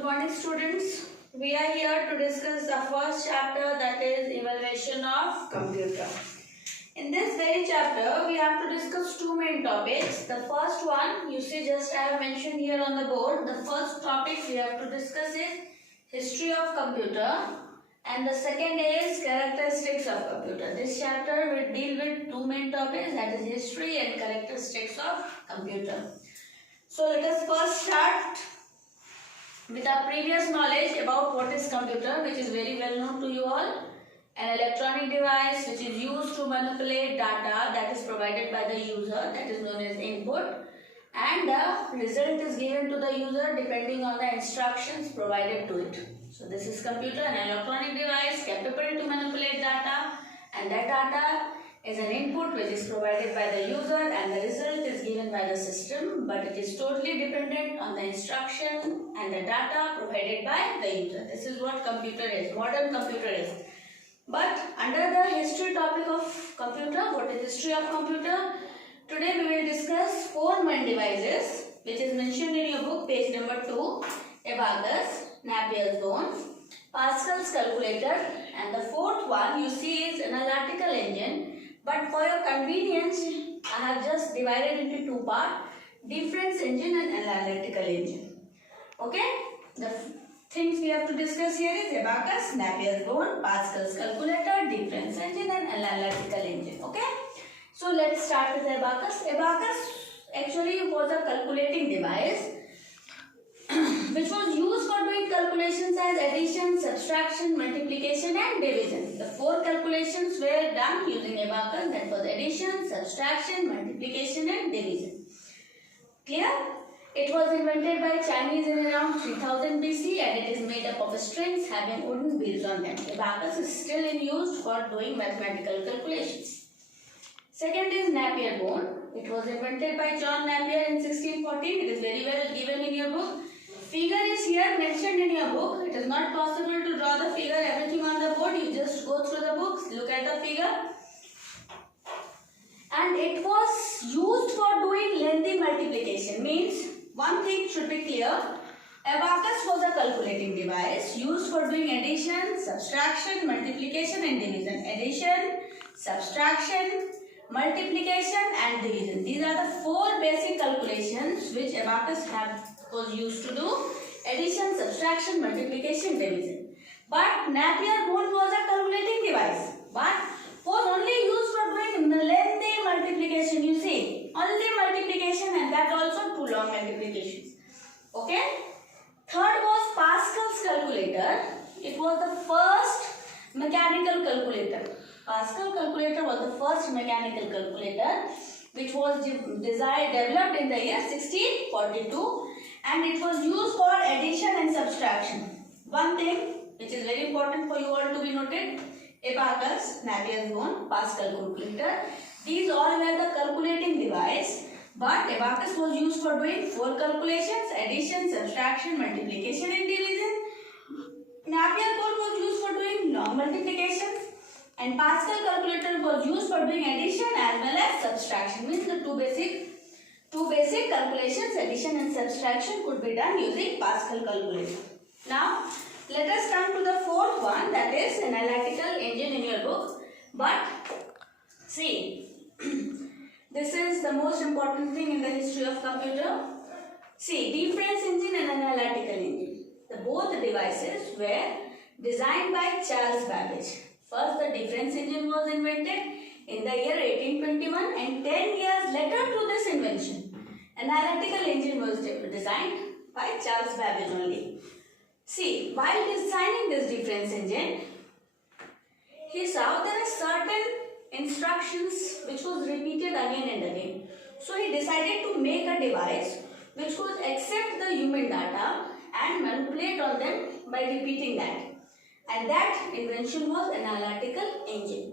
Good morning, students. We are here to discuss the first chapter, that is evaluation of computer. In this very chapter, we have to discuss two main topics. The first one, you see just I have mentioned here on the board. The first topic we have to discuss is history of computer, and the second is characteristics of computer. This chapter will deal with two main topics, that is history and characteristics of computer. So let us first start with our previous knowledge about what is computer, which is very well known to you all. An electronic device which is used to manipulate data that is provided by the user, that is known as input, and the result is given to the user depending on the instructions provided to it. So this is computer, an electronic device capable to manipulate data, and that data is an input which is provided by the user and the result is given by the system, but it is totally dependent on the instruction and the data provided by the user. This is what computer is, modern computer is. But under the history topic of computer, what is history of computer? Today we will discuss four main devices which is mentioned in your book, page number 2, abacus, Napier's bone, Pascal's calculator, and the fourth one you see is an analytical engine. But for your convenience, I have just divided into two parts, difference engine and analytical engine. Okay? The things we have to discuss here is abacus, Napier's bone, Pascal's calculator, difference engine and analytical engine. Okay? So let's start with abacus. Abacus actually was a calculating device which was used for doing calculations as addition, subtraction, multiplication and division. The four calculations were done using abacus, that was addition, subtraction, multiplication and division. Clear? It was invented by Chinese in around 3000 BC and it is made up of strings having wooden wheels on them. Abacus is still in use for doing mathematical calculations. Second is Napier bone. It was invented by John Napier in 1614. It is very well given in your book. Figure is here mentioned in your book. It is not possible to draw the figure, everything on the board. You just go through the books, look at the figure. And it was used for doing lengthy multiplication. Means one thing should be clear. Abacus was a calculating device used for doing addition, subtraction, multiplication and division. Addition, subtraction, multiplication and division. These are the four basic calculations which abacus was used to do. Addition, subtraction, multiplication, division. But Napier bone was a calculating device, but was only used for doing lengthy multiplication. You see, only multiplication, and that also too long multiplications. Okay. Third was Pascal's calculator. It was the first mechanical calculator. Pascal calculator was the first mechanical calculator which was developed in the year 1642 and it was used for addition and subtraction. One thing which is very important for you all to be noted, abacus, Napier's bone, Pascal calculator, these all were the calculating device, but abacus was used for doing four calculations, addition, subtraction, multiplication and division. Napier bone was used for doing long multiplications. And Pascal calculator was used for doing addition as well as subtraction. Means the two basic calculations, addition and subtraction, could be done using Pascal calculator. Now let us come to the fourth one, that is analytical engine in your book. But see, this is the most important thing in the history of computer. See, difference engine and analytical engine. Both devices were designed by Charles Babbage. First, the difference engine was invented in the year 1821 and 10 years later to this invention, analytical engine was designed by Charles Babbage only. See, while designing this difference engine, he saw there are certain instructions which was repeated again and again. So he decided to make a device which could accept the human data and manipulate on them by repeating that. And that invention was analytical engine.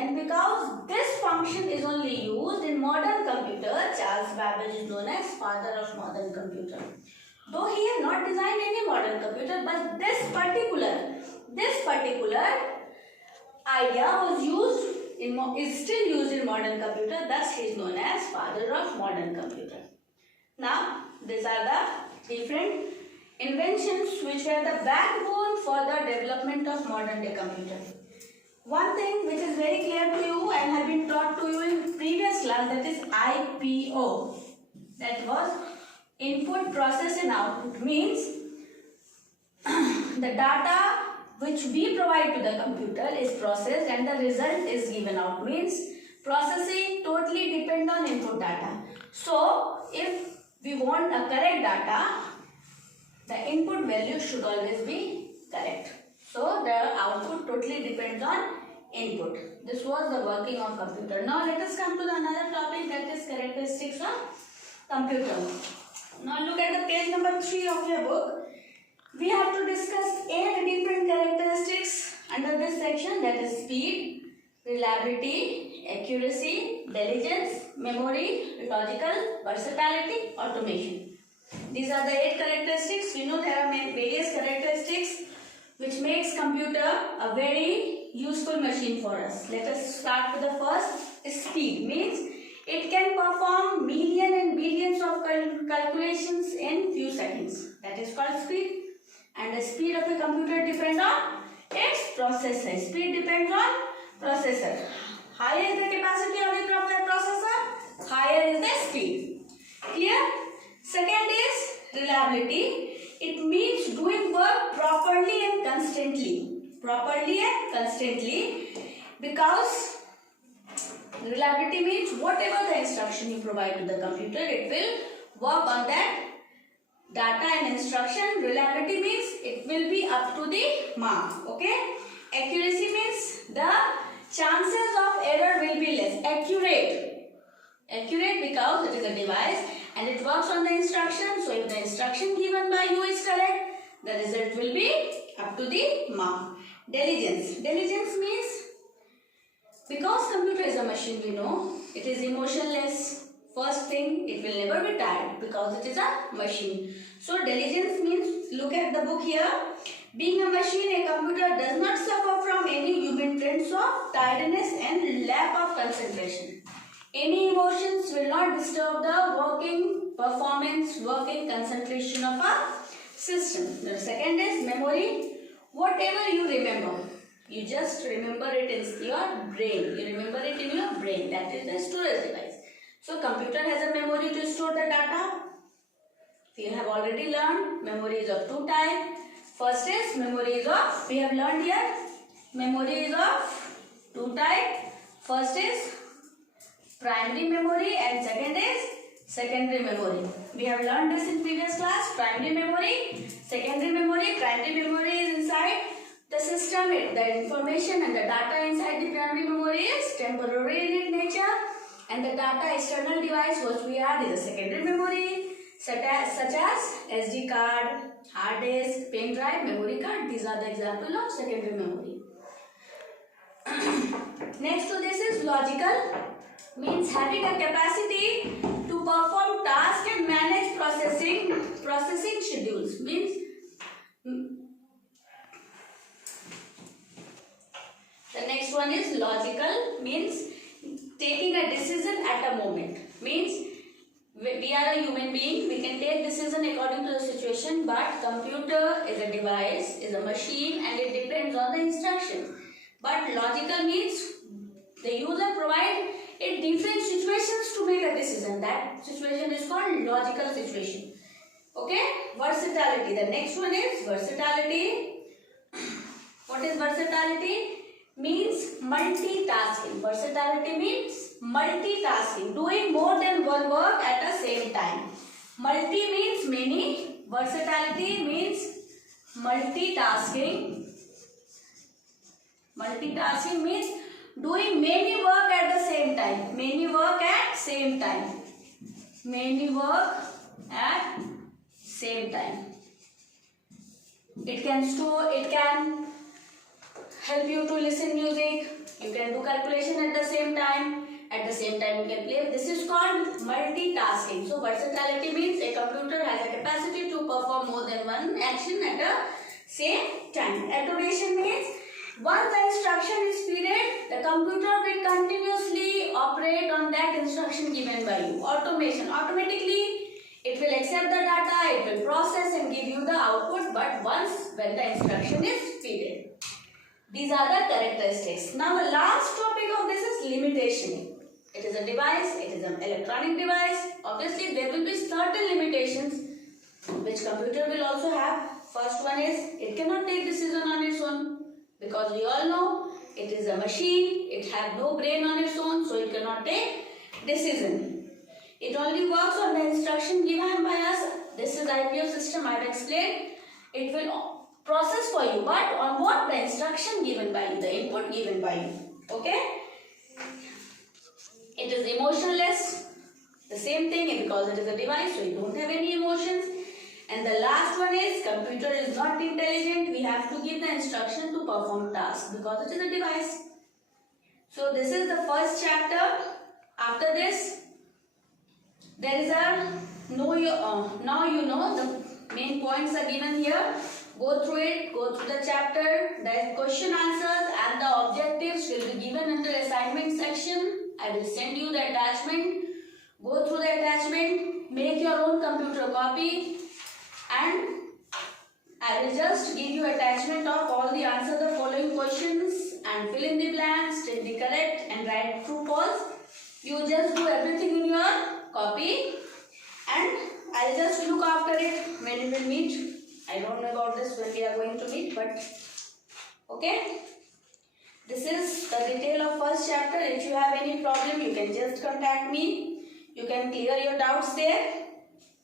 And because this function is only used in modern computer, Charles Babbage is known as father of modern computer. Though he had not designed any modern computer, but this particular idea was is still used in modern computer. Thus, he is known as father of modern computer. Now, these are the different inventions which were the backbone for the development of modern day computer. One thing which is very clear to you and have been taught to you in previous class, that is IPO. That was input, process and output. Means the data which we provide to the computer is processed and the result is given out. Means processing totally depend on input data. So if we want a correct data, the input value should always be correct. So the output totally depends on input. This was the working of computer. Now let us come to the another topic, that is characteristics of computer. Now look at the page number 3 of your book. We have to discuss 8 different characteristics under this section, that is speed, reliability, accuracy, diligence, memory, logical, versatility, automation. These are the 8 characteristics. We know there are various characteristics which makes computer a very useful machine for us. Let us start with the first. Speed means it can perform millions and billions of calculations in few seconds. That is called speed. And the speed of a computer depends on its processor. Speed depends on processor. Higher is the capacity of the processor, higher is the speed. Clear? Second is reliability. It means doing work properly and constantly. Properly and constantly. Because reliability means whatever the instruction you provide to the computer, it will work on that data and instruction. Reliability means it will be up to the mark. Okay? Accuracy means the chances of error will be less. Accurate. Accurate because it is a device and it works on the instruction. So if the instruction given by you is correct, the result will be up to the mark. Diligence. Diligence means because computer is a machine, we know it is emotionless. First thing, it will never be tired because it is a machine. So diligence means, look at the book here. Being a machine, a computer does not suffer from any human traits of tiredness and lack of concentration. Any emotions will not disturb the working performance, working concentration of a system. The second is memory. Whatever you remember, you just remember it in your brain. You remember it in your brain. That is the storage device. So computer has a memory to store the data. We have already learned memory is of two types. First is memory is of, we have learned here, memory is of two types. First is primary memory and second is secondary memory. We have learned this in previous class. Primary memory, secondary memory. Primary memory is inside the system. The information and the data inside the primary memory is temporary in nature. And the data external device which we add is a secondary memory, such as SD card, hard disk, pen drive, memory card. These are the examples of secondary memory. Next to this is logical, means having a capacity to perform tasks and manage processing schedules. Means the next one is logical, means taking a decision at a moment. Means we are a human being, we can take decision according to the situation, but computer is a device, is a machine and it depends on the instructions. But logical means the user provides in different situations to make a decision. That situation is called logical situation. Okay? Versatility. The next one is versatility. What is versatility? Means multitasking. Versatility means multitasking, doing more than one work at the same time. Multi means many. Versatility means multitasking. Multitasking means doing many work at the same time. Many work at same time. Many work at same time. It can help you to listen music. You can do calculation at the same time. At the same time you can play. This is called multitasking. So versatility means a computer has a capacity to perform more than one action at the same time. Automation means once the instruction is fed, the computer will continuously operate on that instruction given by you. Automation. Automatically it will accept the data, it will process These are the characteristics. Now the last topic of this is limitation. It is a device, it is an electronic device. Obviously there will be certain limitations which computer will also have. First one is it cannot take decision on its own, because we all know it is a machine, it has no brain on its own, so it cannot take decision. It only works on the instruction given by us. This is IPO system I have explained. It will process for you, but on what? The instruction given by you, the input given by you. Okay? It is emotionless. The same thing, because it is a device, so you don't have any emotions. And the last one is computer is not intelligent. We have to give the instruction to perform tasks because it is a device. So this is the first chapter. After this, there is a now you know the main points are given here. Go through it, go through the chapter. There is question answers and the objectives will be given in the assignment section. I will send you the attachment. Go through the attachment, make your own computer copy, and I will just give you attachment of all the answer the following questions and fill in the blanks, state the correct and write true false. You just do everything in your copy and I'll just look after it when we will meet. I don't know about this when we are going to meet, but okay. This is the detail of first chapter. If you have any problem, you can just contact me. You can clear your doubts there.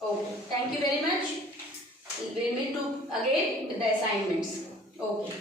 Okay. Thank you very much. We'll meet again with the assignments. Okay.